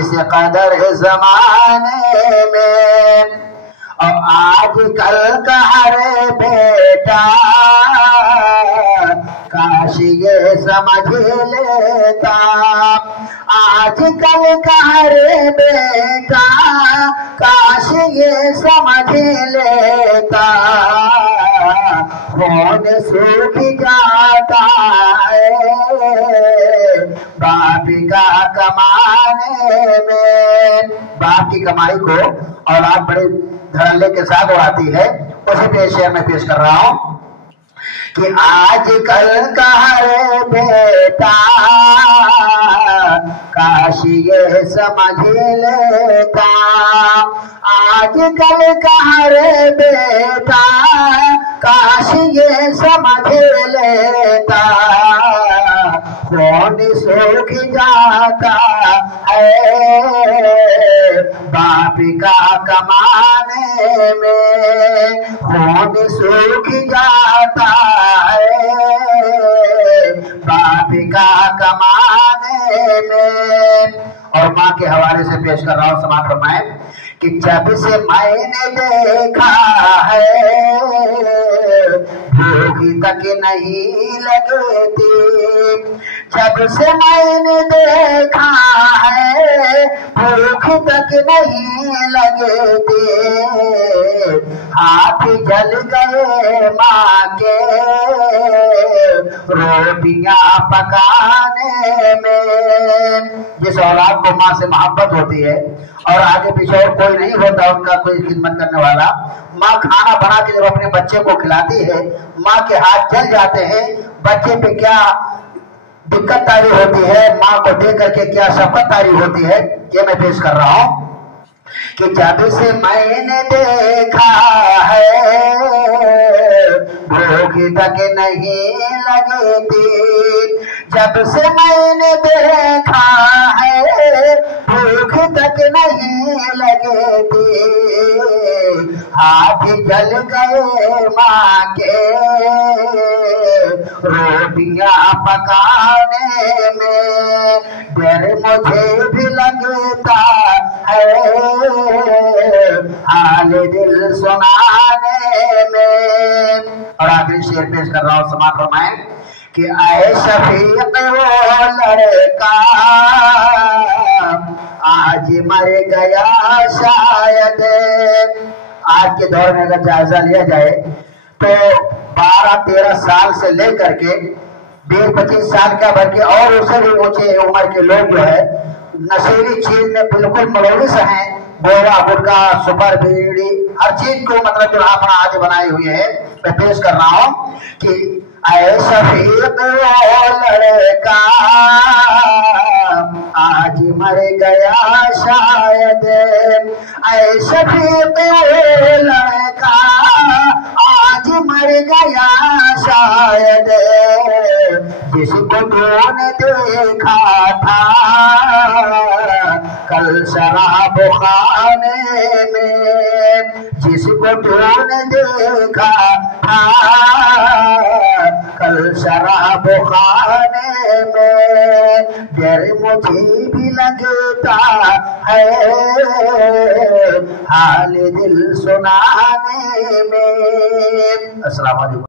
इस कदर जमाने में। और आज कल का हर बेटा काश ये समझ लेता, आज कल का हर बेटा काश ये समझ लेता, खून सूख जाता है बाप का कमाने में। बाप की कमाई को औलाद बड़े धड़ल्ले के साथ उड़ाती है। उसी पे शेर में पेश कर रहा हूं कि आज कल का हर बेटा काश ये समझ लेता, आज कल का हर बेटा काश ये समझ लेता, खून सूख जाता है बाप का कमाने में, खून सूख जाता है बाप का कमाने में। और माँ के हवाले से पेश कर रहा हूँ, समाप्त फरमाए कि जब से मैंने देखा है भूख तक नहीं लगती, जब से मैंने देखा है भूख तक नहीं लगती, हाथ जल गए माँ के रोटियां पकाने में। जिस औलाद को माँ से मोहब्बत होती है और आगे पीछे और कोई नहीं होता उनका कोई खिदमत करने वाला, माँ खाना बना के जब अपने बच्चे को खिलाती है, माँ के हाथ जल जाते हैं, बच्चे पे क्या दिक्कत तारी होती है, माँ को देख करके क्या शफकत तारी होती है, ये मैं पेश कर रहा हूँ कि जब से मैंने देखा है भूख तक नहीं लगती, जब से मैंने देखा है भूख तक नहीं लगती, हाथ जल गए माँ के रोटियां पकाने में। डर मुझे भी लगता है हाल दिल सुनाने में। और आखिरी शेर पेश कर रहा हूँ, समाप्त फरमाएं कि ऐ शफीक वो लड़का आज मर गया शायद। आज के दौर में अगर जायजा लिया जाए तो 12-13 साल से लेकर के 20-25 साल का भर के और उससे भी ऊंचे उम्र के लोग जो है नशीली चीज में बिल्कुल मुलविस हैं। बोरा गुटखा सुपर बीड़ी हर चीज को मतलब जो अपना आदि बनाए हुए है। मैं पेश कर रहा हूँ कि ऐ शफीक वो लड़का आज मर गया शायद, ऐ शफीक वो लड़का आज मर गया शायद, जिसको तूने देखा था कल शराब खाने में, जिसको तूने देखा था कल शराब खाने में। डर मुझे भी लगता है हाल दिल सुनाने में। अस्सलाम वालेकुम।